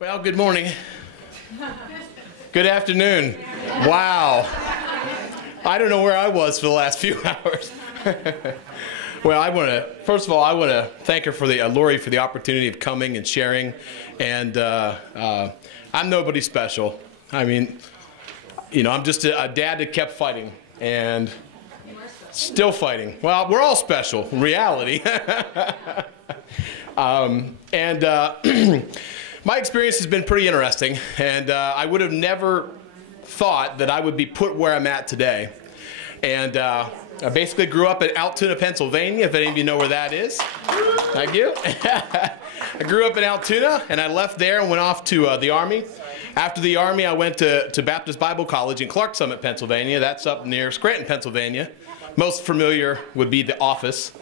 Well, good morning. Good afternoon. Wow. I don't know where I was for the last few hours. Well, first of all, I want to thank her for Lori for the opportunity of coming and sharing. And I'm nobody special. I mean, I'm just a dad that kept fighting and still fighting. Well, we're all special in reality. My experience has been pretty interesting, and I would have never thought that I would be put where I'm at today. And I basically grew up in Altoona, Pennsylvania, if any of you know where that is. Thank you. I grew up in Altoona, and I left there and went off to the Army. After the Army, I went to Baptist Bible College in Clark Summit, Pennsylvania. That's up near Scranton, Pennsylvania. Most familiar would be The Office.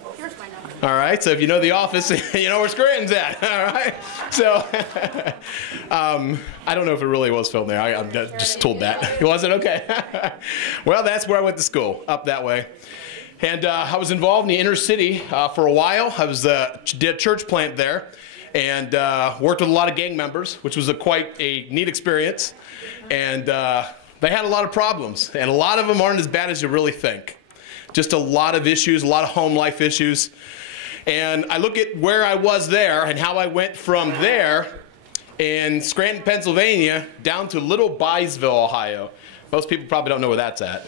All right, so if you know The Office, you know where Scranton's at, all right? So, I don't know if it really was filmed there. I'm just told that. Was it? Okay. Well, that's where I went to school, up that way. And I was involved in the inner city for a while. I did a church plant there and worked with a lot of gang members, which was quite a neat experience. And they had a lot of problems, and a lot of them aren't as bad as you really think. Just a lot of issues, a lot of home life issues. And I look at where I was there and how I went from there in Scranton, Pennsylvania, down to Little Byesville, Ohio. Most people probably don't know where that's at.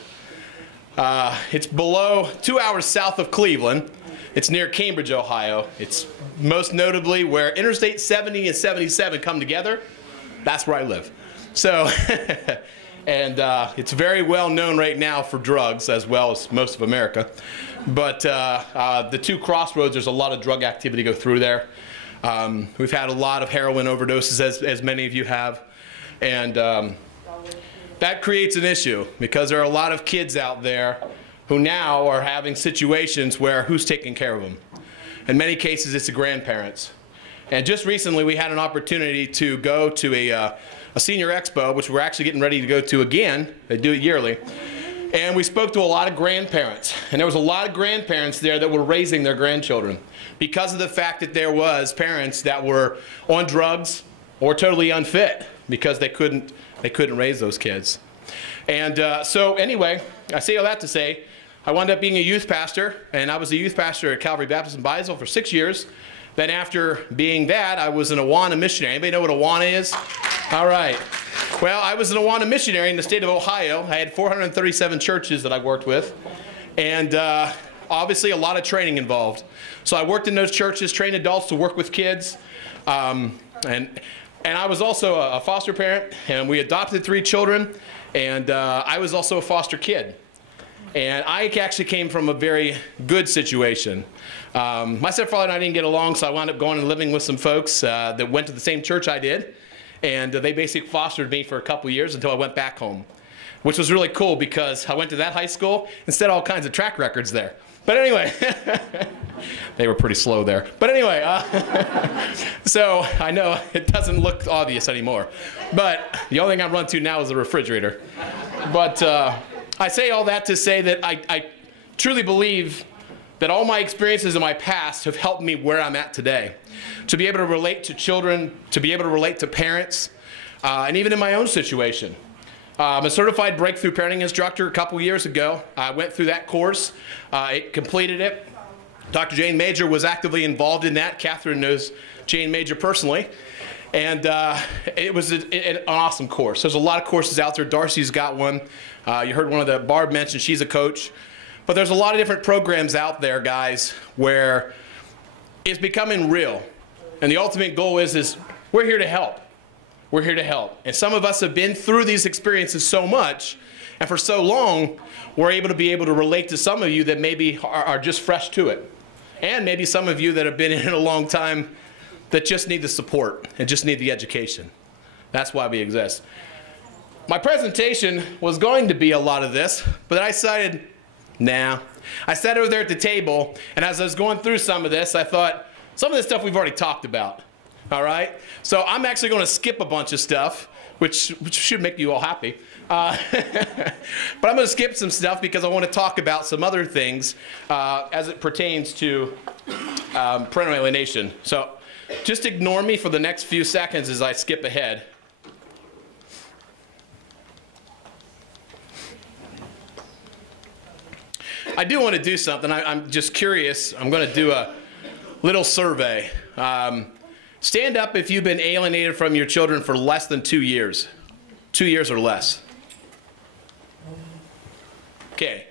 It's below 2 hours south of Cleveland. It's near Cambridge, Ohio. It's most notably where Interstate 70 and 77 come together. That's where I live. So, and it's very well known right now for drugs, as well as most of America. But the two crossroads, there's a lot of drug activity go through there. We've had a lot of heroin overdoses, as many of you have. And that creates an issue, because there are a lot of kids out there who now are having situations where who's taking care of them? In many cases, it's the grandparents. And just recently, we had an opportunity to go to a senior expo, which we're actually getting ready to go to again. They do it yearly. And we spoke to a lot of grandparents. And there was a lot of grandparents there that were raising their grandchildren because of the fact that there was parents that were on drugs or totally unfit because they couldn't raise those kids. And so anyway, I say all that to say, I wound up being a youth pastor, and I was a youth pastor at Calvary Baptist in Byesville for 6 years. Then after being that, I was an Awana missionary. Anybody know what Awana is? All right. Well, I was an Awana missionary in the state of Ohio. I had 437 churches that I worked with, and obviously a lot of training involved. So I worked in those churches, trained adults to work with kids, and I was also a foster parent, and we adopted 3 children, and I was also a foster kid. And I actually came from a very good situation. My stepfather and I didn't get along, so I wound up going and living with some folks that went to the same church I did. And they basically fostered me for a couple years until I went back home, which was really cool because I went to that high school and set all kinds of track records there. But anyway, they were pretty slow there. But anyway, so I know it doesn't look obvious anymore. But the only thing I run to now is the refrigerator. But I say all that to say that I truly believe that all my experiences in my past have helped me where I'm at today. To be able to relate to children, to be able to relate to parents, and even in my own situation. I'm a certified breakthrough parenting instructor a couple years ago. I went through that course, completed it. Dr. Jane Major was actively involved in that. Catherine knows Jane Major personally. And it was an awesome course. There's a lot of courses out there. Darcy's got one. You heard one of the Barb mention, she's a coach. But there's a lot of different programs out there, guys, where it's becoming real. And the ultimate goal is we're here to help. We're here to help. And some of us have been through these experiences so much, and for so long, we're able to relate to some of you that maybe are just fresh to it. And maybe some of you that have been in it a long time that just need the support and just need the education. That's why we exist. My presentation was going to be a lot of this, but I decided, nah. I sat over there at the table, and as I was going through some of this, I thought, some of this stuff we've already talked about, all right? So I'm actually going to skip a bunch of stuff, which should make you all happy. But I'm going to skip some stuff because I want to talk about some other things as it pertains to parental alienation. So just ignore me for the next few seconds as I skip ahead. I do want to do something. I'm just curious. I'm going to do a little survey. Stand up if you've been alienated from your children for less than 2 years. 2 years or less. Okay.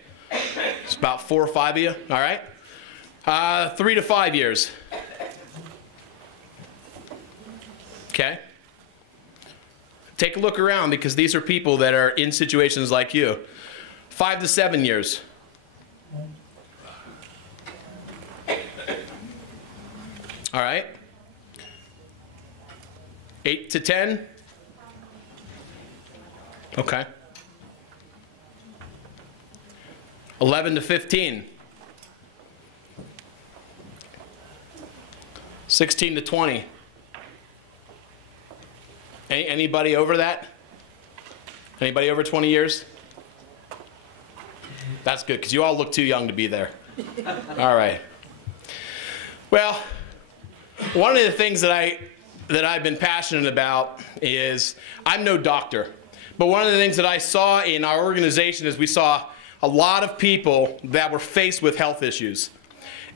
It's about 4 or 5 of you. All right. 3 to 5 years. Okay. Take a look around because these are people that are in situations like you. 5 to 7 years. All right. 8 to 10. Okay. 11 to 15. 16 to 20. Anybody over that? Anybody over 20 years? That's good, because you all look too young to be there. All right. Well, one of the things that I've been passionate about is, I'm no doctor, but one of the things that I saw in our organization is we saw a lot of people that were faced with health issues.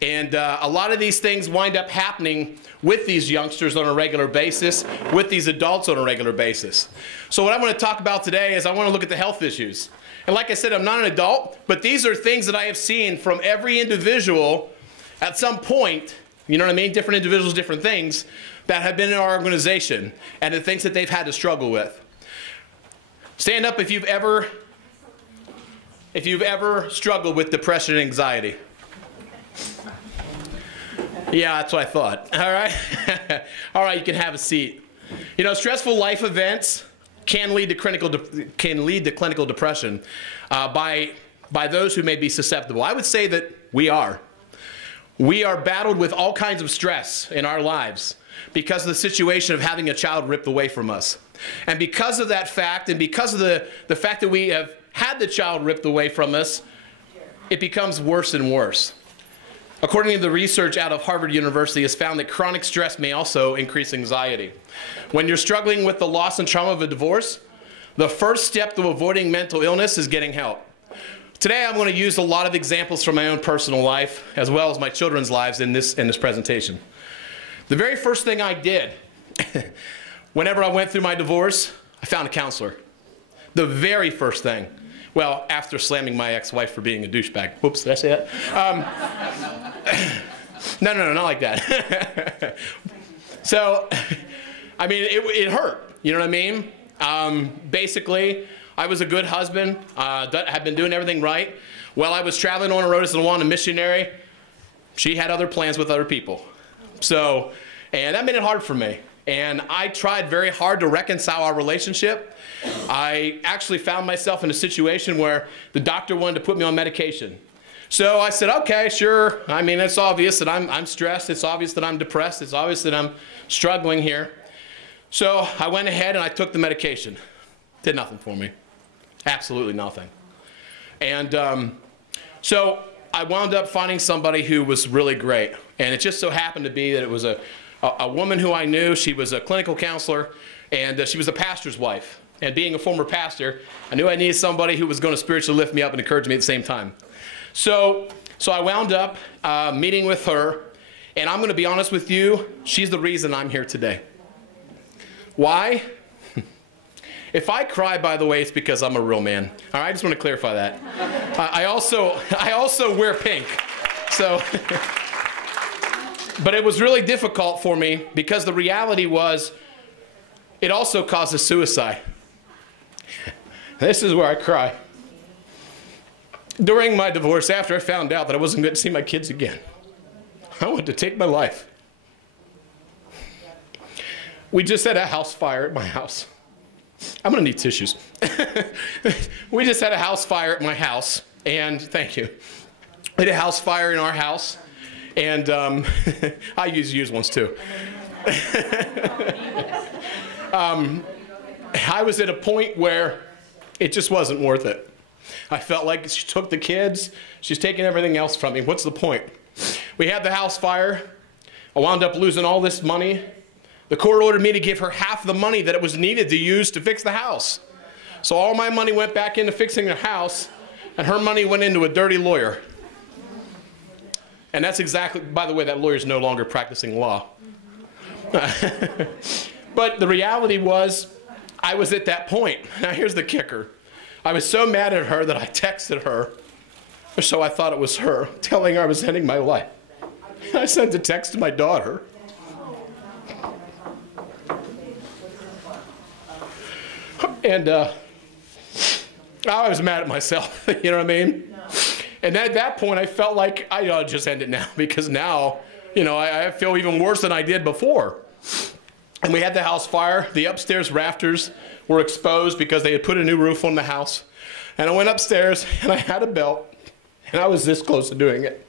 And a lot of these things wind up happening with these youngsters on a regular basis, with these adults on a regular basis. So what I want to talk about today is I want to look at the health issues. And like I said, I'm not an adult, but these are things that I have seen from every individual at some point, you know what I mean? Different individuals, different things that have been in our organization and the things that they've had to struggle with. Stand up if you've ever struggled with depression and anxiety. Yeah, that's what I thought. All right. All right, you can have a seat. You know, stressful life events can lead to clinical depression by those who may be susceptible. I would say that we are. We are battled with all kinds of stress in our lives because of the situation of having a child ripped away from us. And because of that fact, and because of the fact that we have had the child ripped away from us, it becomes worse and worse. According to the research out of Harvard University, has found that chronic stress may also increase anxiety. When you're struggling with the loss and trauma of a divorce, the first step to avoiding mental illness is getting help. Today I'm going to use a lot of examples from my own personal life as well as my children's lives in this presentation. The very first thing I did whenever I went through my divorce, I found a counselor. The very first thing. Well, after slamming my ex-wife for being a douchebag. Whoops, did I say that? No, not like that. So, I mean, it hurt. You know what I mean? Basically, I was a good husband. Had been doing everything right. While I was traveling on the road as a Rwanda missionary, she had other plans with other people. So, and that made it hard for me. And I tried very hard to reconcile our relationship. I actually found myself in a situation where the doctor wanted to put me on medication. So I said, okay, sure. I mean, it's obvious that I'm stressed. It's obvious that I'm depressed. It's obvious that I'm struggling here. So I went ahead and I took the medication. Did nothing for me. Absolutely nothing. And so I wound up finding somebody who was really great. And it just so happened to be that it was a woman who I knew. She was a clinical counselor, and she was a pastor's wife. And being a former pastor, I knew I needed somebody who was going to spiritually lift me up and encourage me at the same time. So I wound up meeting with her, and I'm going to be honest with you, she's the reason I'm here today. Why? If I cry, by the way, it's because I'm a real man. All right, I just want to clarify that. I also wear pink. So, but it was really difficult for me because the reality was it also causes suicide. This is where I cry. During my divorce, after I found out that I wasn't going to see my kids again, I wanted to take my life. We just had a house fire at my house. I'm going to need tissues. We just had a house fire at my house, and thank you. We had a house fire in our house, and I use used ones too. I was at a point where it just wasn't worth it. I felt like she took the kids, she's taking everything else from me. What's the point? We had the house fire, I wound up losing all this money. The court ordered me to give her half the money that it was needed to use to fix the house. So all my money went back into fixing the house, and her money went into a dirty lawyer. And that's exactly, by the way, that lawyer's no longer practicing law. But the reality was, I was at that point. Now here's the kicker. I was so mad at her that I texted her, or so I thought it was her, telling her I was ending my life. I sent a text to my daughter. And I was mad at myself, you know what I mean? And at that point, I felt like I ought to just end it now, because now, you know, I feel even worse than I did before. And we had the house fire. The upstairs rafters were exposed because they had put a new roof on the house. And I went upstairs, and I had a belt, and I was this close to doing it.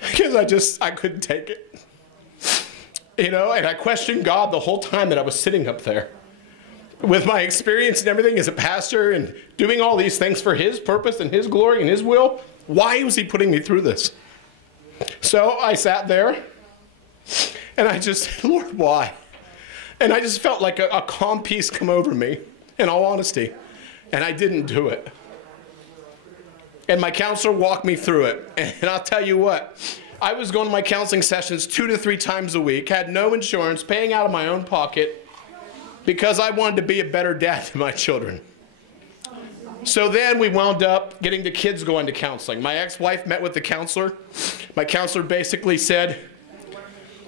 Because I couldn't take it. You know, and I questioned God the whole time that I was sitting up there. With my experience and everything as a pastor and doing all these things for His purpose and His glory and His will, why was He putting me through this? So I sat there, and I just said, Lord, why? And I just felt like a calm peace come over me, in all honesty, and I didn't do it. And my counselor walked me through it, and I'll tell you what, I was going to my counseling sessions 2 to 3 times a week, had no insurance, paying out of my own pocket, because I wanted to be a better dad to my children. So then we wound up getting the kids going to counseling. My ex-wife met with the counselor. My counselor basically said,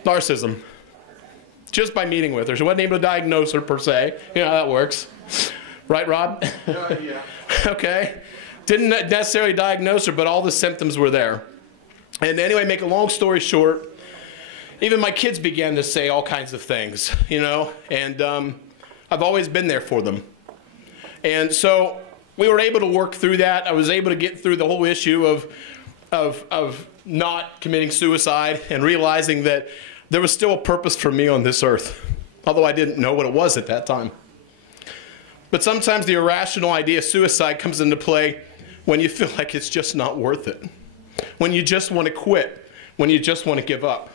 narcissism, just by meeting with her. She wasn't able to diagnose her per se. You know how that works. Right, Rob? Yeah. Okay. Didn't necessarily diagnose her, but all the symptoms were there. And anyway, make a long story short, even my kids began to say all kinds of things, you know, and I've always been there for them. And so we were able to work through that. I was able to get through the whole issue of not committing suicide and realizing that there was still a purpose for me on this earth, although I didn't know what it was at that time. But sometimes the irrational idea of suicide comes into play when you feel like it's just not worth it, when you just want to quit, when you just want to give up.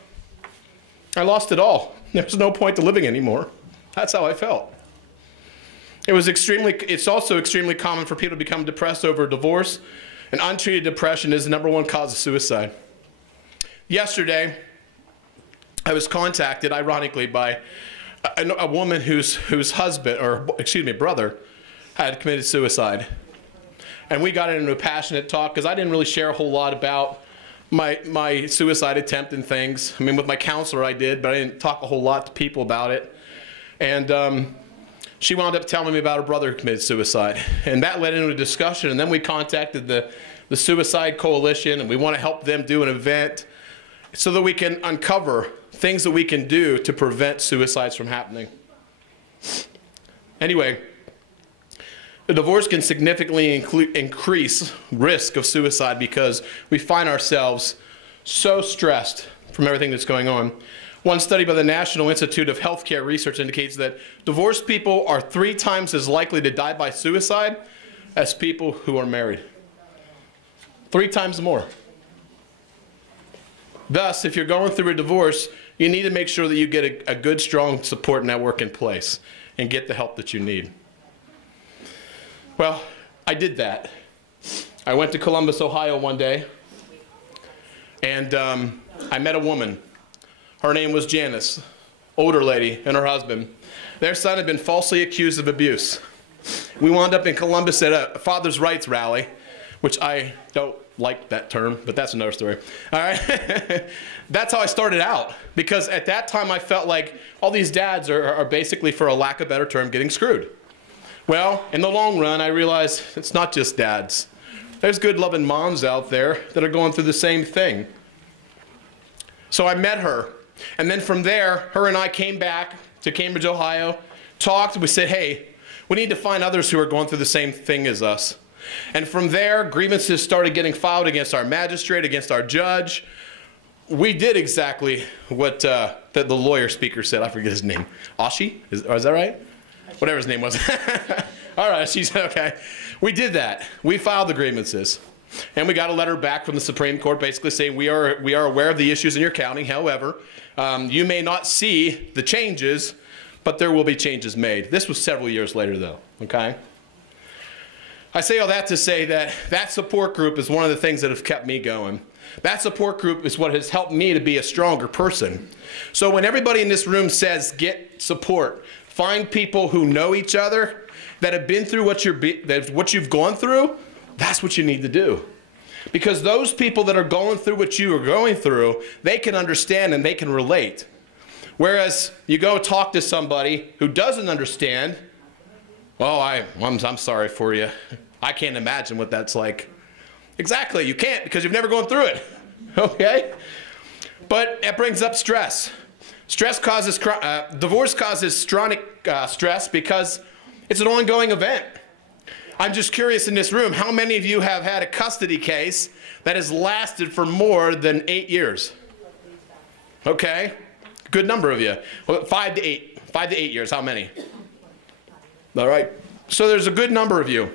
I lost it all. There's no point to living anymore. That's how I felt. It's also extremely common for people to become depressed over divorce, and untreated depression is the number1 cause of suicide. Yesterday, I was contacted, ironically, by a woman whose husband, or excuse me, brother, had committed suicide. And we got into a passionate talk, because I didn't really share a whole lot about my suicide attempt and things. I mean, with my counselor I did, but I didn't talk a whole lot to people about it. And she wound up telling me about her brother who committed suicide. And that led into a discussion, and then we contacted the Suicide Coalition, and we want to help them do an event so that we can uncover things that we can do to prevent suicides from happening. Anyway, the divorce can significantly increase risk of suicide because we find ourselves so stressed from everything that's going on. One study by the National Institute of Healthcare Research indicates that divorced people are 3 times as likely to die by suicide as people who are married. 3 times more. Thus, if you're going through a divorce, you need to make sure that you get a good, strong support network in place and get the help that you need. Well, I did that. I went to Columbus, Ohio one day, and I met a woman. Her name was Janice, older lady, and her husband. Their son had been falsely accused of abuse. We wound up in Columbus at a father's rights rally, which I don't like that term, but that's another story. All right? That's how I started out, because at that time I felt like all these dads are basically, for a lack of a better term, getting screwed. Well, in the long run, I realized it's not just dads. There's good, loving moms out there that are going through the same thing. So I met her. And then from there, her and I came back to Cambridge, Ohio, talked, we said, hey, we need to find others who are going through the same thing as us. And from there, grievances started getting filed against our magistrate, against our judge. We did exactly what the lawyer speaker said. I forget his name. Ashi? Is that right? Whatever his name was. All right, she's okay. We did that. We filed the grievances. And we got a letter back from the Supreme Court basically saying we are aware of the issues in your county. However, you may not see the changes, but there will be changes made. This was several years later though, okay? I say all that to say that that support group is one of the things that have kept me going. That support group is what has helped me to be a stronger person. So when everybody in this room says get support, find people who know each other, that have been through what you've gone through, that's what you need to do. Because those people that are going through what you are going through, they can understand and they can relate. Whereas you go talk to somebody who doesn't understand, oh, I'm sorry for you. I can't imagine what that's like. Exactly, you can't because you've never gone through it, okay? But it brings up stress. Stress causes, divorce causes chronic stress because it's an ongoing event. I'm just curious in this room, how many of you have had a custody case that has lasted for more than 8 years? Okay, good number of you. Well, 5 to 8 years, how many? All right, so there's a good number of you.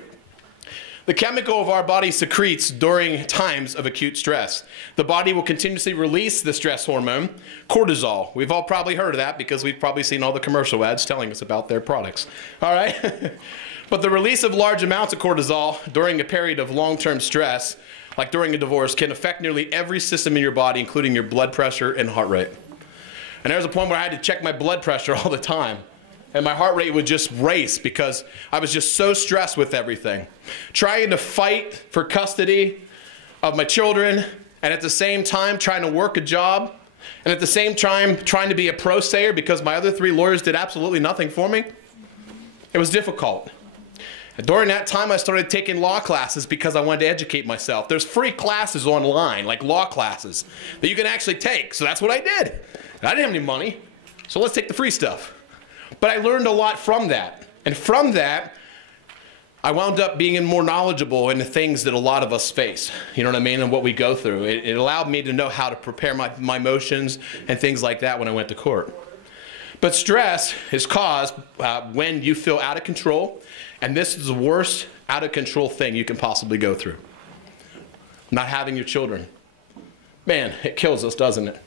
The chemical of our body secretes during times of acute stress. The body will continuously release the stress hormone, cortisol. We've all probably heard of that because we've probably seen all the commercial ads telling us about their products. All right? But the release of large amounts of cortisol during a period of long-term stress, like during a divorce, can affect nearly every system in your body, including your blood pressure and heart rate. And there was a point where I had to check my blood pressure all the time. And my heart rate would just race because I was just so stressed with everything. Trying to fight for custody of my children, and at the same time trying to work a job, and at the same time trying to be a pro sayer because my other 3 lawyers did absolutely nothing for me. It was difficult. And during that time I started taking law classes because I wanted to educate myself. There's free classes online, like law classes, that you can actually take. So that's what I did. I didn't have any money, so let's take the free stuff. But I learned a lot from that. And from that, I wound up being more knowledgeable in the things that a lot of us face. You know what I mean? And what we go through. It allowed me to know how to prepare my emotions and things like that when I went to court. But stress is caused when you feel out of control. And this is the worst out of control thing you can possibly go through. Not having your children. Man, it kills us, doesn't it?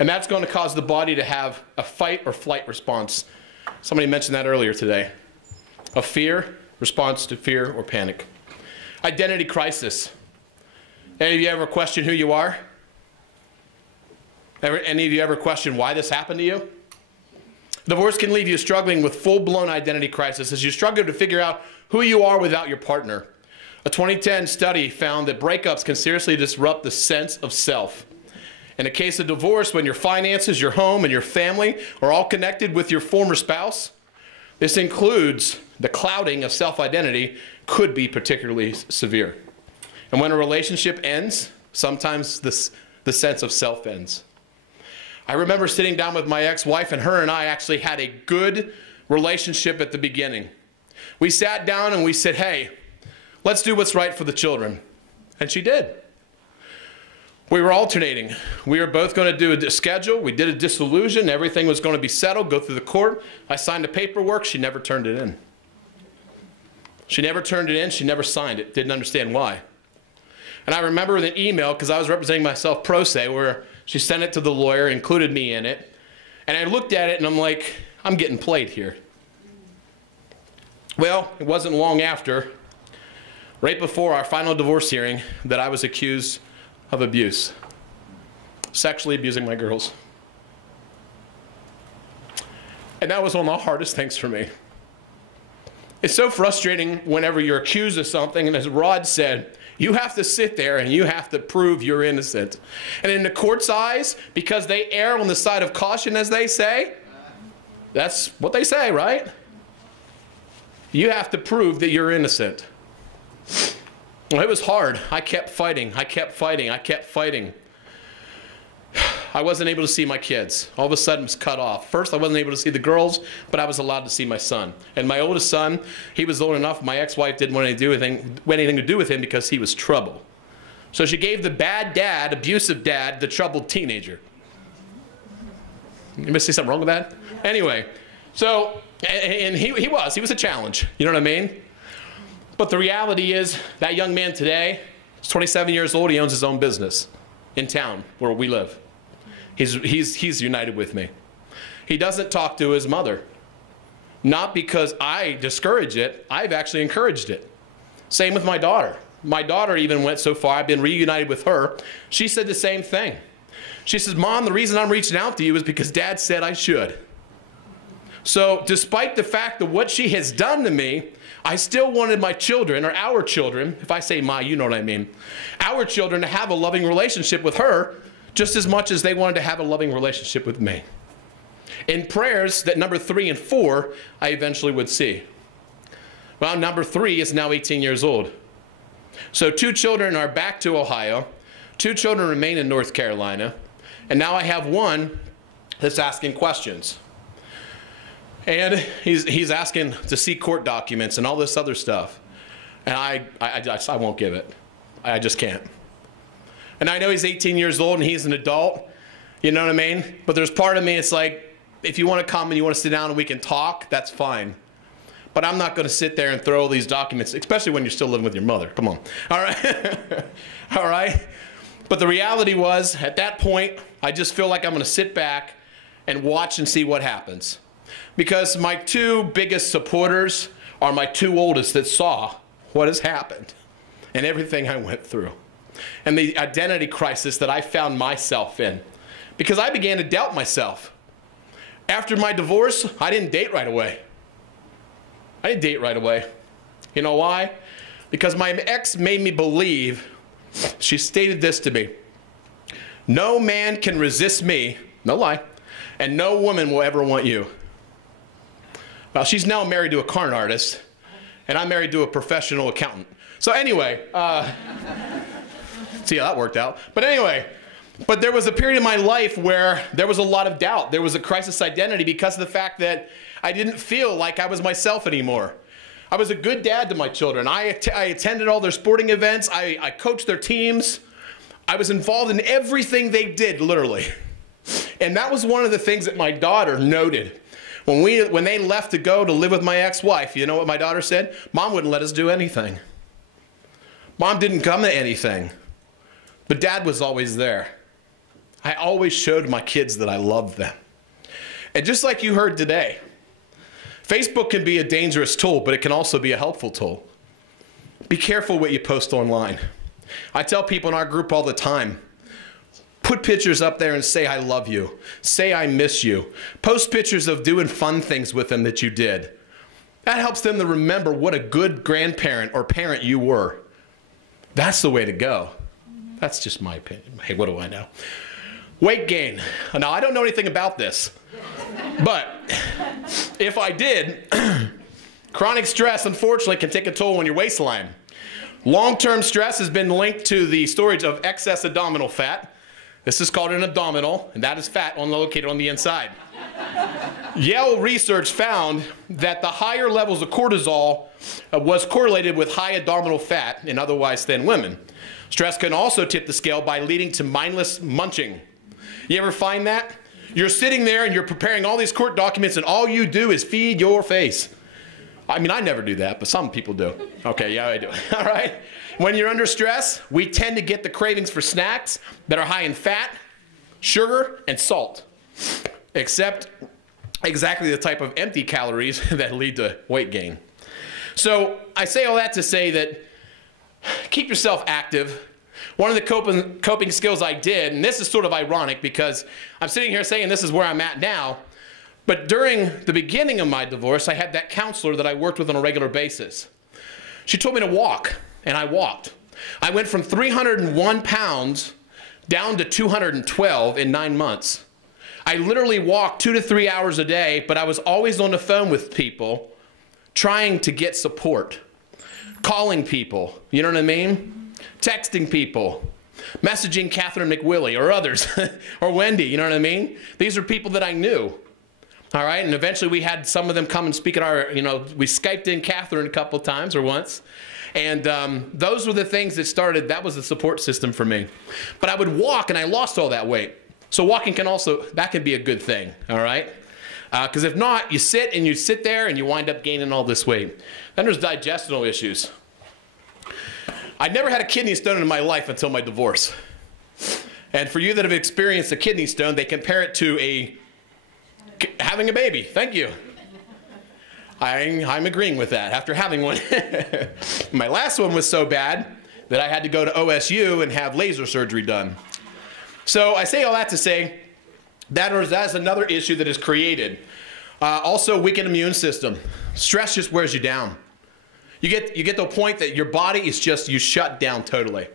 And that's going to cause the body to have a fight or flight response. Somebody mentioned that earlier today. A fear, response to fear or panic. Identity crisis. Any of you ever question who you are? Any of you ever question why this happened to you? Divorce can leave you struggling with full-blown identity crisis as you struggle to figure out who you are without your partner. A 2010 study found that breakups can seriously disrupt the sense of self. In a case of divorce, when your finances, your home, and your family are all connected with your former spouse, this includes the clouding of self-identity could be particularly severe. And when a relationship ends, sometimes the sense of self ends. I remember sitting down with my ex-wife, and her and I actually had a good relationship at the beginning. We sat down and we said, hey, let's do what's right for the children. And she did. We were alternating. We were both going to do a schedule. We did a dissolution. Everything was going to be settled, go through the court. I signed the paperwork. She never turned it in. She never turned it in. She never signed it. Didn't understand why. And I remember the email, because I was representing myself pro se, where she sent it to the lawyer, included me in it. And I looked at it and I'm like, I'm getting played here. Well, it wasn't long after, right before our final divorce hearing, that I was accused of abuse, sexually abusing my girls. And that was one of the hardest things for me. It's so frustrating whenever you're accused of something, and as Rod said, you have to sit there and you have to prove you're innocent. And in the court's eyes, because they err on the side of caution, as they say, that's what they say, right? You have to prove that you're innocent. Well, it was hard. I kept fighting. I kept fighting. I kept fighting. I wasn't able to see my kids. All of a sudden, it was cut off. First, I wasn't able to see the girls, but I was allowed to see my son. And my oldest son, he was old enough. My ex-wife didn't want anything to do with him because he was trouble. So she gave the bad dad, abusive dad, the troubled teenager. You must see something wrong with that? Anyway, so, and he was a challenge. You know what I mean? But the reality is that young man today is 27 years old. He owns his own business in town where we live. He's united with me. He doesn't talk to his mother. Not because I discourage it, I've actually encouraged it. Same with my daughter. My daughter even went so far, I've been reunited with her. She said the same thing. She says, Mom, the reason I'm reaching out to you is because Dad said I should. So despite the fact of what she has done to me, I still wanted my children, or our children, if I say my, you know what I mean, our children to have a loving relationship with her just as much as they wanted to have a loving relationship with me. In prayers that number 3 and 4, I eventually would see. Well, number 3 is now 18 years old. So 2 children are back to Ohio. 2 children remain in North Carolina. And now I have one that's asking questions. And he's asking to see court documents and all this other stuff. And I won't give it. I just can't. And I know he's 18 years old and he's an adult. You know what I mean? But there's part of me, it's like, if you want to come and you want to sit down and we can talk, that's fine. But I'm not going to sit there and throw all these documents, especially when you're still living with your mother. Come on. All right? All right? But the reality was, at that point, I just feel like I'm going to sit back and watch and see what happens. Because my 2 biggest supporters are my 2 oldest that saw what has happened and everything I went through. And the identity crisis that I found myself in. Because I began to doubt myself. After my divorce, I didn't date right away. I didn't date right away. You know why? Because my ex made me believe, she stated this to me, no man can resist me, no lie, and no woman will ever want you. Well, she's now married to a con artist, and I'm married to a professional accountant. So anyway, see how that worked out. But anyway, but there was a period in my life where there was a lot of doubt. There was a crisis identity because of the fact that I didn't feel like I was myself anymore. I was a good dad to my children. I attended all their sporting events. I coached their teams. I was involved in everything they did, literally. And that was one of the things that my daughter noted. When they left to go to live with my ex-wife, you know what my daughter said? Mom wouldn't let us do anything. Mom didn't come to anything. But Dad was always there. I always showed my kids that I loved them. And just like you heard today, Facebook can be a dangerous tool, but it can also be a helpful tool. Be careful what you post online. I tell people in our group all the time, put pictures up there and say I love you. Say I miss you. Post pictures of doing fun things with them that you did. That helps them to remember what a good grandparent or parent you were. That's the way to go. That's just my opinion. Hey, what do I know? Weight gain. Now, I don't know anything about this, but if I did, chronic stress, unfortunately, can take a toll on your waistline. Long-term stress has been linked to the storage of excess abdominal fat. This is called an abdominal, and that is fat located on the inside. Yale research found that the higher levels of cortisol was correlated with high abdominal fat in otherwise thin women. Stress can also tip the scale by leading to mindless munching. You ever find that? You're sitting there and you're preparing all these court documents and all you do is feed your face. I mean, I never do that, but some people do. Okay, yeah, I do. All right? When you're under stress, we tend to get the cravings for snacks that are high in fat, sugar, and salt. Except exactly the type of empty calories that lead to weight gain. So I say all that to say that keep yourself active. One of the coping skills I did, and this is sort of ironic because I'm sitting here saying this is where I'm at now, but during the beginning of my divorce, I had that counselor that I worked with on a regular basis. She told me to walk, and I walked. I went from 301 pounds down to 212 in 9 months. I literally walked 2 to 3 hours a day, but I was always on the phone with people trying to get support, calling people, you know what I mean? Texting people, messaging Catherine McWillie or others, or Wendy, you know what I mean? These are people that I knew, all right? And eventually we had some of them come and speak at our, we Skyped in Catherine a couple times or once. And those were the things that started, that was the support system for me. But I would walk and I lost all that weight. So walking can also, that could be a good thing, all right? Because if not, you sit there and you wind up gaining all this weight. Then there's digestional issues. I never had a kidney stone in my life until my divorce. And for you that have experienced a kidney stone, they compare it to having a baby. Thank you. I'm agreeing with that after having one. My last one was so bad that I had to go to OSU and have laser surgery done. So I say all that to say that's another issue that is created. Also, weakened immune system. Stress just wears you down. You get to a point that your body is just, you shut down totally.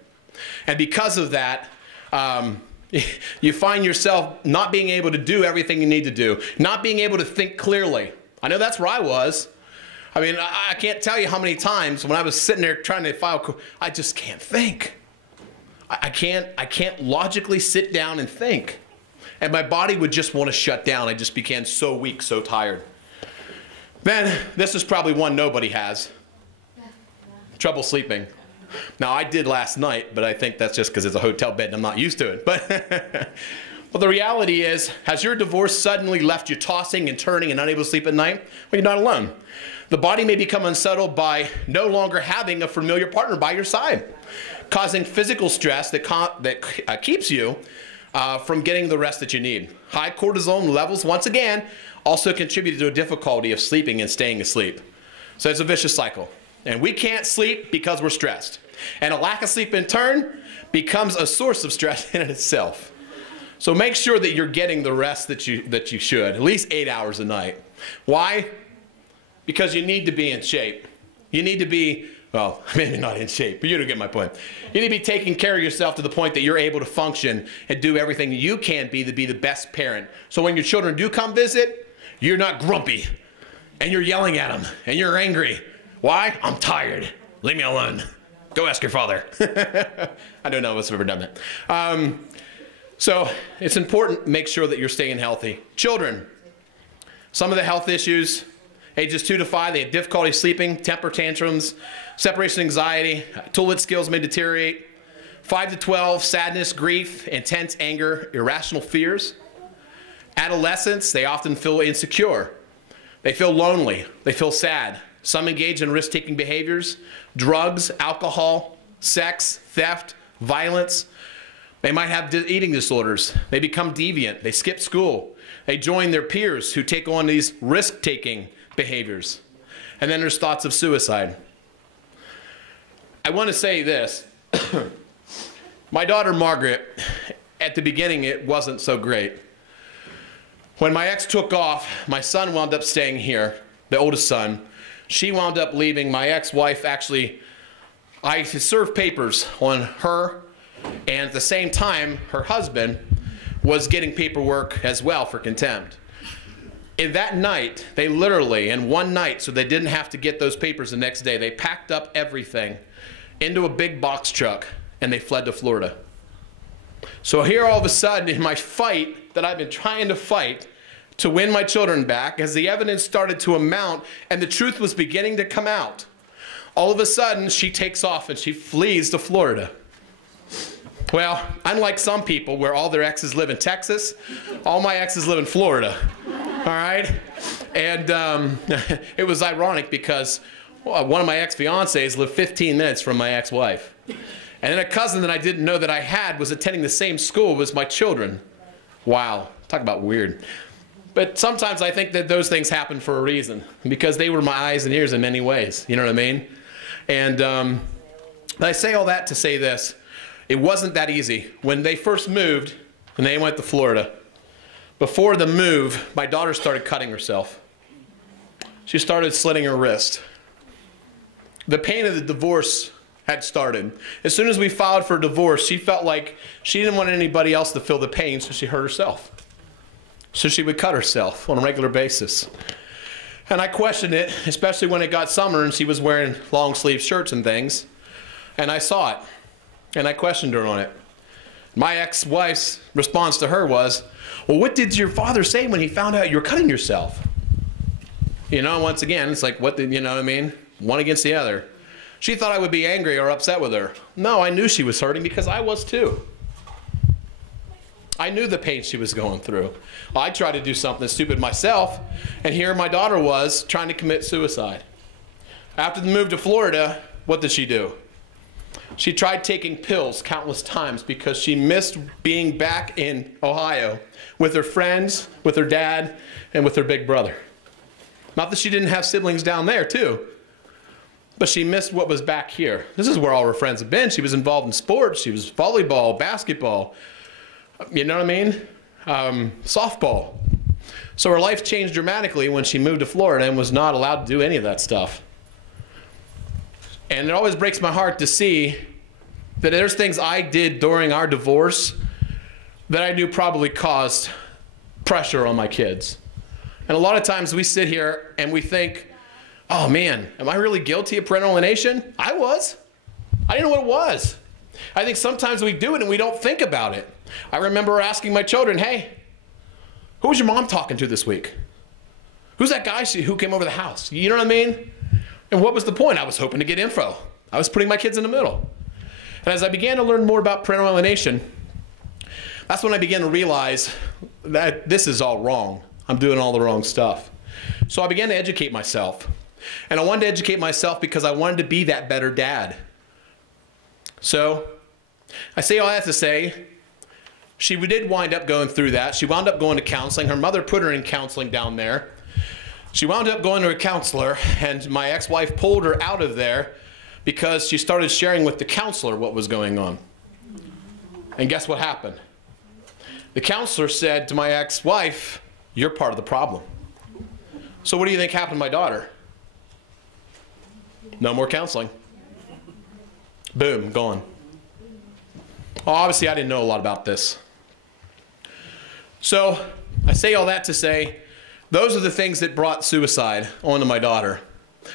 And because of that, you find yourself not being able to do everything you need to do, not being able to think clearly. I know that's where I was. I mean, I can't tell you how many times when I was sitting there trying to file, I just can't think. I can't logically sit down and think. And my body would just want to shut down. I just became so weak, so tired. Then, this is probably one nobody has. Trouble sleeping. Now, I did last night, but I think that's just because it's a hotel bed and I'm not used to it. But well, the reality is, has your divorce suddenly left you tossing and turning and unable to sleep at night? Well, you're not alone. The body may become unsettled by no longer having a familiar partner by your side, causing physical stress that keeps you from getting the rest that you need. High cortisol levels, once again, also contribute to a difficulty of sleeping and staying asleep. So it's a vicious cycle. And we can't sleep because we're stressed. And a lack of sleep in turn becomes a source of stress in itself. So make sure that you're getting the rest that you should, at least 8 hours a night. Why? Because you need to be in shape. You need to be, well, maybe not in shape, but you don't get my point. You need to be taking care of yourself to the point that you're able to function and do everything you can be to be the best parent. So when your children do come visit, you're not grumpy and you're yelling at them and you're angry. Why? I'm tired. Leave me alone. Go ask your father. I don't know if I've ever done that. So it's important to make sure that you're staying healthy. Children, some of the health issues, ages 2 to 5, they have difficulty sleeping, temper tantrums, separation anxiety, toilet skills may deteriorate. 5 to 12, sadness, grief, intense anger, irrational fears. Adolescents, they often feel insecure. They feel lonely. They feel sad. Some engage in risk-taking behaviors, drugs, alcohol, sex, theft, violence. They might have eating disorders. They become deviant. They skip school. They join their peers who take on these risk-taking behaviors. And then there's thoughts of suicide. I want to say this. My daughter Margaret, at the beginning it wasn't so great. When my ex took off, my son wound up staying here, the oldest son. She wound up leaving. My ex-wife actually, I served papers on her, and at the same time, her husband was getting paperwork as well for contempt. In that night, they literally, in one night, so they didn't have to get those papers the next day, they packed up everything into a big box truck, and they fled to Florida. So here all of a sudden, in my fight that I've been trying to fight to win my children back, as the evidence started to amount and the truth was beginning to come out, all of a sudden she takes off and she flees to Florida. Well, unlike some people where all their exes live in Texas, all my exes live in Florida. All right? And it was ironic because one of my ex-fiancés lived 15 minutes from my ex-wife. And then a cousin that I didn't know that I had was attending the same school as my children. Wow, talk about weird. But sometimes I think that those things happen for a reason, because they were my eyes and ears in many ways, you know what I mean? And I say all that to say this. It wasn't that easy. When they first moved, and they went to Florida, before the move, my daughter started cutting herself. She started slitting her wrist. The pain of the divorce had started. As soon as we filed for divorce, she felt like she didn't want anybody else to feel the pain, so she hurt herself. So she would cut herself on a regular basis. And I questioned it, especially when it got summer and she was wearing long sleeve shirts and things. And I saw it. And I questioned her on it. My ex-wife's response to her was, well, what did your father say when he found out you were cutting yourself? You know, once again, it's like, what did, you know what I mean? One against the other. She thought I would be angry or upset with her. No, I knew she was hurting because I was too. I knew the pain she was going through. I tried to do something stupid myself, and here my daughter was trying to commit suicide. After the move to Florida, what did she do? She tried taking pills countless times because she missed being back in Ohio with her friends, with her dad, and with her big brother. Not that she didn't have siblings down there too, but she missed what was back here. This is where all her friends have been. She was involved in sports. She was volleyball, basketball, you know what I mean? Softball. So her life changed dramatically when she moved to Florida and was not allowed to do any of that stuff. And it always breaks my heart to see that there's things I did during our divorce that I knew probably caused pressure on my kids. And a lot of times we sit here and we think, oh man, am I really guilty of parental alienation? I was. I didn't know what it was. I think sometimes we do it and we don't think about it. I remember asking my children, hey, who was your mom talking to this week? Who's that guy who came over the house? You know what I mean? And what was the point? I was hoping to get info. I was putting my kids in the middle. And as I began to learn more about parental alienation, that's when I began to realize that this is all wrong. I'm doing all the wrong stuff. So I began to educate myself. And I wanted to educate myself because I wanted to be that better dad. So I say all that to say, she did wind up going through that. She wound up going to counseling. Her mother put her in counseling down there. She wound up going to a counselor, and my ex-wife pulled her out of there because she started sharing with the counselor what was going on. And guess what happened? The counselor said to my ex-wife, you're part of the problem. So what do you think happened to my daughter? No more counseling. Boom, gone. Well, obviously, I didn't know a lot about this. So I say all that to say, those are the things that brought suicide onto my daughter.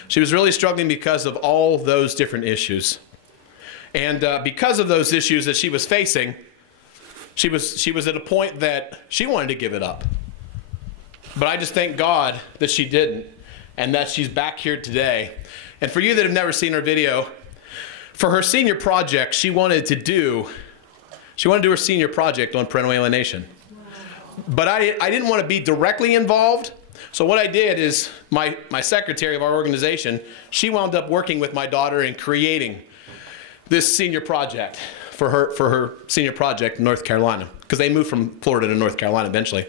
She was really struggling because of all those different issues. And because of those issues that she was facing, she was at a point that she wanted to give it up. But I just thank God that she didn't, and that she's back here today. And for you that have never seen her video, for her senior project, she wanted to do her senior project on parental alienation. But I didn't want to be directly involved. So what I did is my secretary of our organization, she wound up working with my daughter in creating this senior project for her senior project in North Carolina, because they moved from Florida to North Carolina eventually.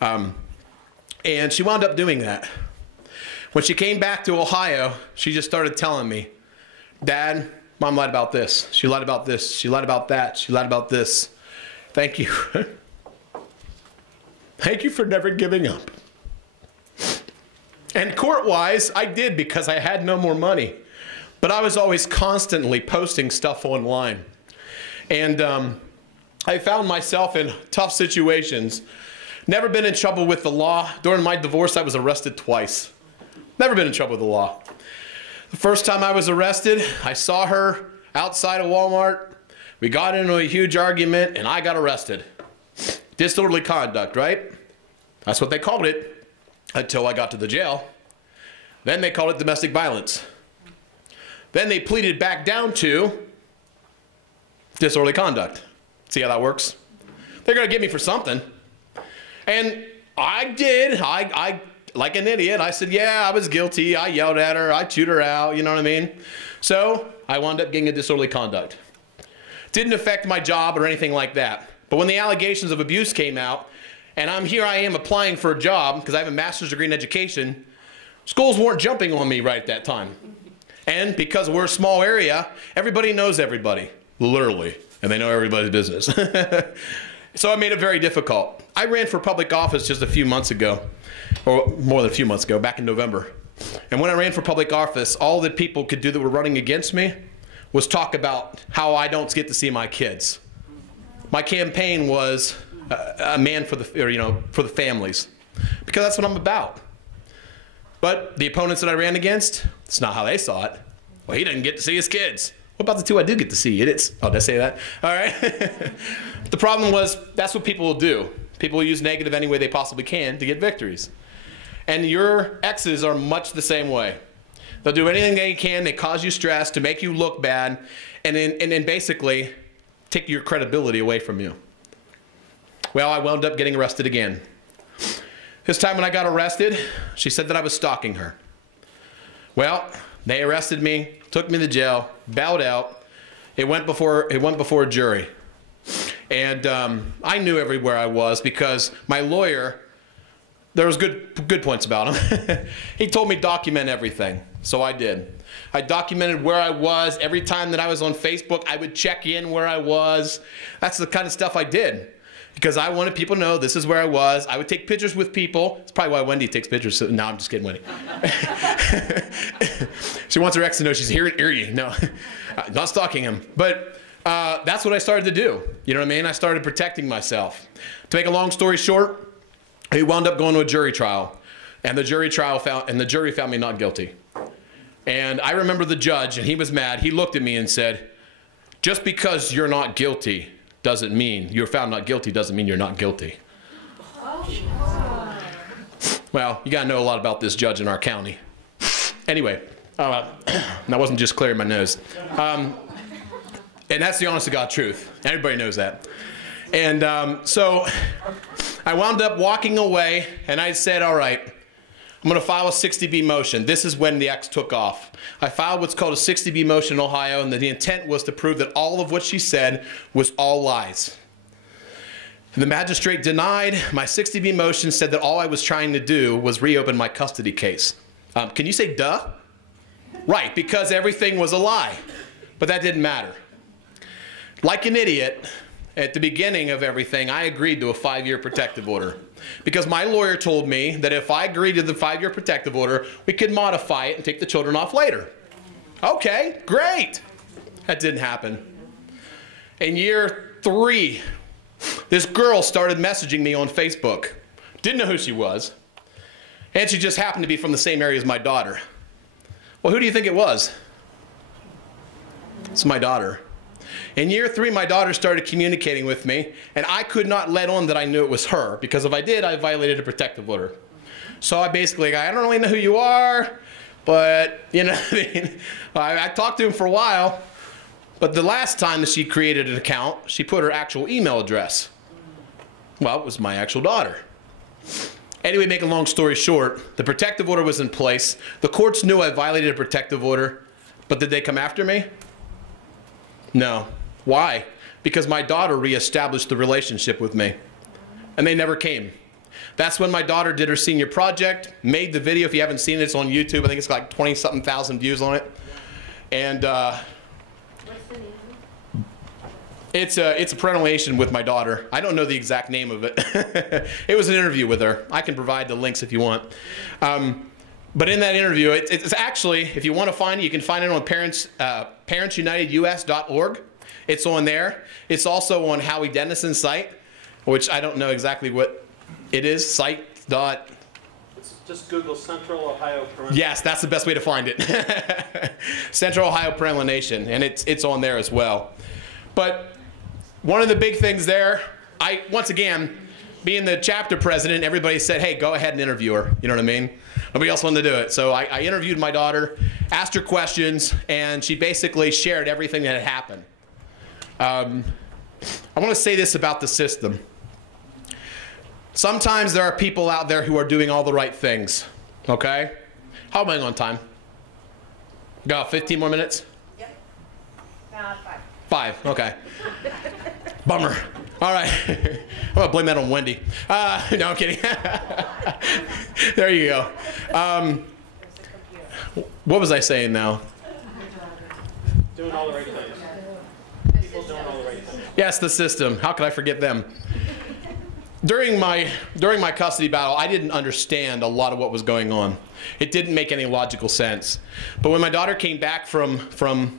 And she wound up doing that. When she came back to Ohio, she just started telling me, Dad, Mom lied about this. She lied about this. She lied about that. She lied about this. Thank you. Thank you for never giving up. And court-wise, I did because I had no more money. But I was always constantly posting stuff online. And I found myself in tough situations. Never been in trouble with the law. During my divorce, I was arrested twice. Never been in trouble with the law. The first time I was arrested, I saw her outside of Walmart. We got into a huge argument, and I got arrested. Disorderly conduct, right? That's what they called it until I got to the jail. Then they called it domestic violence. Then they pleaded back down to disorderly conduct. See how that works? They're going to get me for something. And I did. I like an idiot, I said, yeah, I was guilty. I yelled at her. I chewed her out. You know what I mean? So I wound up getting a disorderly conduct. Didn't affect my job or anything like that. But when the allegations of abuse came out, and I am applying for a job because I have a master's degree in education, schools weren't jumping on me right at that time. And because we're a small area, everybody knows everybody, literally, and they know everybody's business. So it made it very difficult. I ran for public office just a few months ago, or more than a few months ago, back in November. And when I ran for public office, all that people could do that were running against me was talk about how I don't get to see my kids. My campaign was a man for the families, because that's what I'm about. But the opponents that I ran against, it's not how they saw it. Well, he didn't get to see his kids. What about the two I did get to see? Oh, did I say that? All right. The problem was, that's what people will do. People will use negative any way they possibly can to get victories. And your exes are much the same way. They'll do anything they can. They cause you stress to make you look bad, and then basically take your credibility away from you. Well, I wound up getting arrested again. This time when I got arrested, she said that I was stalking her. Well, they arrested me, took me to jail, bowed out. It went before a jury. And I knew everywhere I was because my lawyer, there was good points about him. He told me document everything, so I did. I documented where I was. Every time that I was on Facebook, I would check in where I was. That's the kind of stuff I did because I wanted people to know this is where I was. I would take pictures with people. That's probably why Wendy takes pictures. So, no, I'm just kidding, Wendy. She wants her ex to know she's here at Erie. No, not stalking him. But that's what I started to do. You know what I mean? I started protecting myself. To make a long story short, we wound up going to a jury trial. And the jury found me not guilty. And I remember the judge, and he was mad. He looked at me and said, just because you're not guilty doesn't mean you're found not guilty doesn't mean you're not guilty. Well, you got to know a lot about this judge in our county. Anyway, that wasn't just clearing my nose. And that's the honest to God truth. Everybody knows that. And so I wound up walking away, and I said, all right, I'm going to file a 60B motion. This is when the X took off. I filed what's called a 60B motion in Ohio, and the intent was to prove that all of what she said was all lies. The magistrate denied my 60B motion, said that all I was trying to do was reopen my custody case. Can you say duh? Right, because everything was a lie. But that didn't matter. Like an idiot, at the beginning of everything, I agreed to a 5-year protective order. Because my lawyer told me that if I agreed to the 5-year protective order, we could modify it and take the children off later. Okay, great. That didn't happen. In year 3, this girl started messaging me on Facebook. Didn't know who she was. And she just happened to be from the same area as my daughter. Well, who do you think it was? It's my daughter. In year 3, my daughter started communicating with me, and I could not let on that I knew it was her, because if I did, I violated a protective order. So I basically, I don't really know who you are, but, you know what I mean? I talked to him for a while, but the last time that she created an account, she put her actual email address. Well, it was my actual daughter. Anyway, make a long story short, the protective order was in place. The courts knew I violated a protective order, but did they come after me? No. Why? Because my daughter reestablished the relationship with me. And they never came. That's when my daughter did her senior project, made the video. If you haven't seen it, it's on YouTube. I think it's like 20-something thousand views on it. And What's the name? it's a parental alienation with my daughter. I don't know the exact name of it. It was an interview with her. I can provide the links if you want. But in that interview, it's actually, if you want to find it, you can find it on ParentsUnitedUS.org. It's on there. It's also on Howie Dennison's site, which I don't know exactly what it is. Site. It's just Google Central Ohio Parental. Yes, that's the best way to find it. Central Ohio Parental Alienation, and it's on there as well. But one of the big things there, once again, being the chapter president, everybody said, hey, go ahead and interview her. You know what I mean? Nobody else wanted to do it. So I interviewed my daughter, asked her questions, and she basically shared everything that had happened. I want to say this about the system. Sometimes there are people out there who are doing all the right things. Okay? How am I on time? Got 15 more minutes? Yep. 5. 5, okay. Bummer. All right. I'm going to blame that on Wendy. No, I'm kidding. There you go. What was I saying now? Doing all the right things. People doing all the right things. Yes, the system. How could I forget them? During my custody battle, I didn't understand a lot of what was going on. It didn't make any logical sense. But when my daughter came back from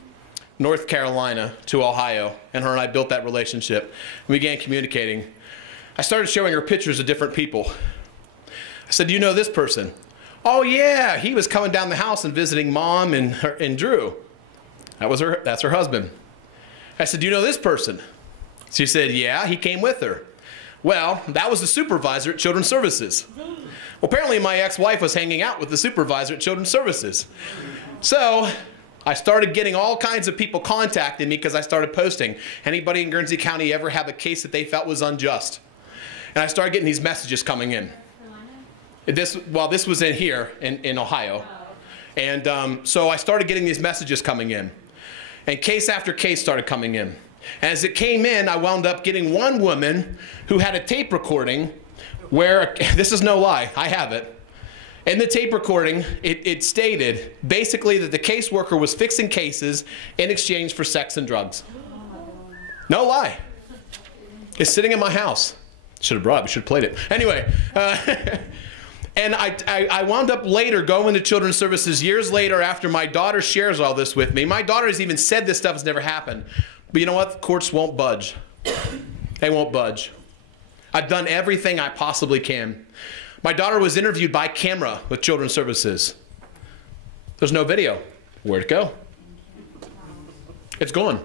North Carolina to Ohio, and her and I built that relationship, and began communicating, I started showing her pictures of different people. I said, do you know this person? Oh yeah, he was coming down the house and visiting Mom and Drew. That's her husband. I said, do you know this person? She said, yeah, he came with her. Well, that was the supervisor at Children's Services. Well, apparently my ex-wife was hanging out with the supervisor at Children's Services. So I started getting all kinds of people contacting me because I started posting. Anybody in Guernsey County ever have a case that they felt was unjust? And I started getting these messages coming in. This was in here in Ohio. And so I started getting these messages coming in. And case after case started coming in. As it came in, I wound up getting one woman who had a tape recording where, this is no lie, I have it. In the tape recording, it stated basically that the caseworker was fixing cases in exchange for sex and drugs. No lie. It's sitting in my house. Should have brought it, we should have played it. Anyway, and I wound up later going to Children's Services years later after my daughter shares all this with me. My daughter has even said this stuff has never happened. But you know what? The courts won't budge. They won't budge. I've done everything I possibly can. My daughter was interviewed by camera with Children's Services. There's no video. Where'd it go? It's gone.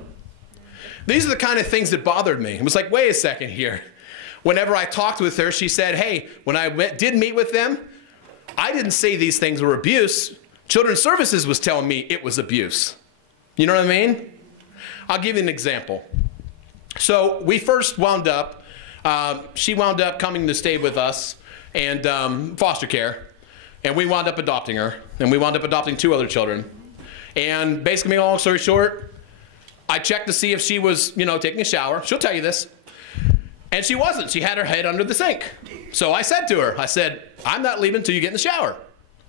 These are the kind of things that bothered me. It was like, wait a second here. Whenever I talked with her, she said, hey, when I did meet with them, I didn't say these things were abuse. Children's Services was telling me it was abuse. You know what I mean? I'll give you an example. So we first wound up, she wound up coming to stay with us and foster care, and we wound up adopting her, and we wound up adopting 2 other children. And basically, long story short, I checked to see if she was, taking a shower. She'll tell you this. And she wasn't. She had her head under the sink. So I said to her, I said, I'm not leaving until you get in the shower.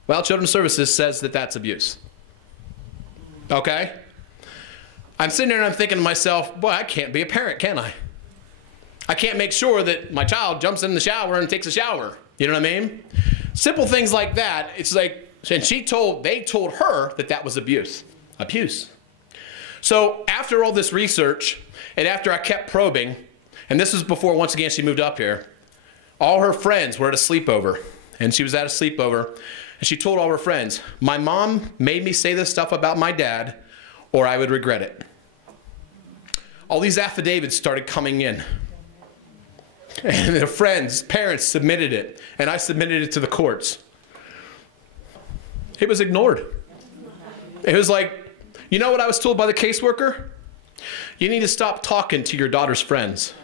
Well, Children's Services says that that's abuse. Okay? I'm sitting there and I'm thinking to myself, boy, I can't be a parent, can I? I can't make sure that my child jumps in the shower and takes a shower. You know what I mean? Simple things like that. It's like, and they told her that that was abuse. Abuse. So after all this research, and after I kept probing, and this was before, once again, she moved up here, all her friends were at a sleepover. And she was at a sleepover, and she told all her friends, my mom made me say this stuff about my dad, or I would regret it. All these affidavits started coming in. And their friends, parents submitted it, and I submitted it to the courts. It was ignored. It was like, you know what I was told by the caseworker? You need to stop talking to your daughter's friends.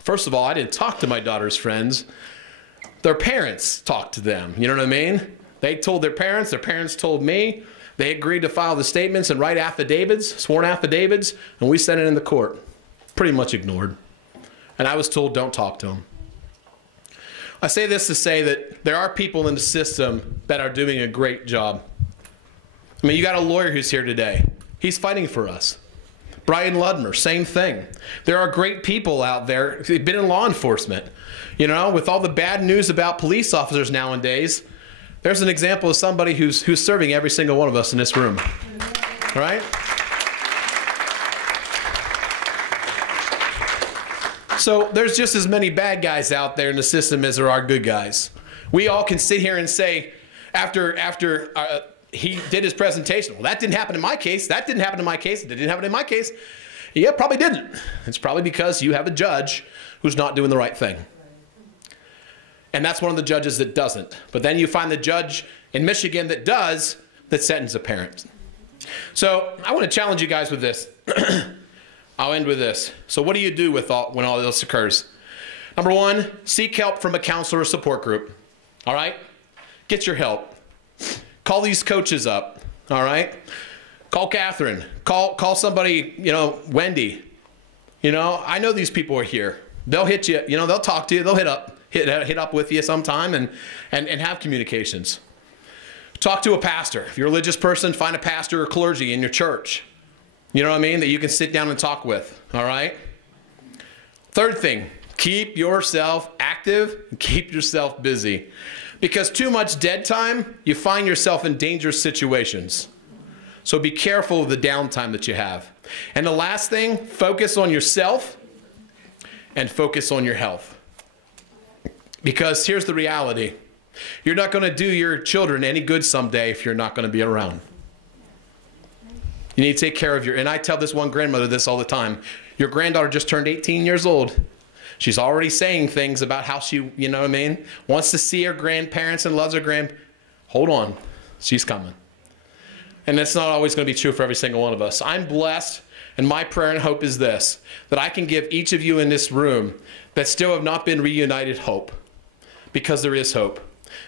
First of all, I didn't talk to my daughter's friends. Their parents talked to them. You know what I mean? They told their parents told me. They agreed to file the statements and write affidavits, sworn affidavits, and we sent it in the court. Pretty much ignored. And I was told, don't talk to them. I say this to say that there are people in the system that are doing a great job. I mean, you got a lawyer who's here today. He's fighting for us. Brian Ludmer, same thing. There are great people out there who've been in law enforcement. With all the bad news about police officers nowadays, there's an example of somebody who's serving every single one of us in this room. All right? So there's just as many bad guys out there in the system as there are good guys. We all can sit here and say, after he did his presentation, well, that didn't happen in my case, that didn't happen in my case, that didn't happen in my case. Yeah, probably didn't. It's probably because you have a judge who's not doing the right thing. And that's one of the judges that doesn't. But then you find the judge in Michigan that does, that sentences a parent. So I want to challenge you guys with this. I'll end with this. So what do you do with when all this occurs? Number 1, seek help from a counselor or support group. All right? Get your help. Call these coaches up. All right? Call Catherine. Call somebody, Wendy. I know these people are here. They'll hit you, they'll talk to you. They'll hit up with you sometime and have communications. Talk to a pastor. If you're a religious person, find a pastor or clergy in your church. You know what I mean? That you can sit down and talk with. All right? Third thing, keep yourself active and keep yourself busy. Because too much dead time, you find yourself in dangerous situations. So be careful of the downtime that you have. And the last thing, focus on yourself and focus on your health. Because here's the reality. You're not going to do your children any good someday if you're not going to be around. You need to take care of and I tell this one grandmother this all the time. Your granddaughter just turned 18 years old. She's already saying things about how she, wants to see her grandparents and loves her Hold on. She's coming. And that's not always going to be true for every single one of us. I'm blessed, and my prayer and hope is this, that I can give each of you in this room that still have not been reunited hope, because there is hope.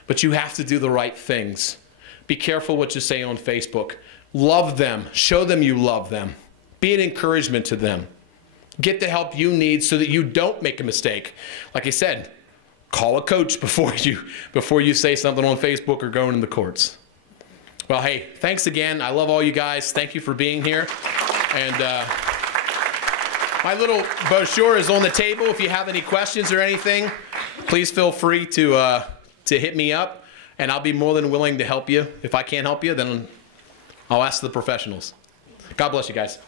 But you have to do the right things. Be careful what you say on Facebook. Love them. Show them you love them. Be an encouragement to them. Get the help you need so that you don't make a mistake. Like I said, call a coach before you say something on Facebook or going in the courts. Well, hey, thanks again. I love all you guys. Thank you for being here. And my little brochure is on the table. If you have any questions or anything, please feel free to hit me up, and I'll be more than willing to help you. If I can't help you, then I'll ask the professionals. God bless you guys.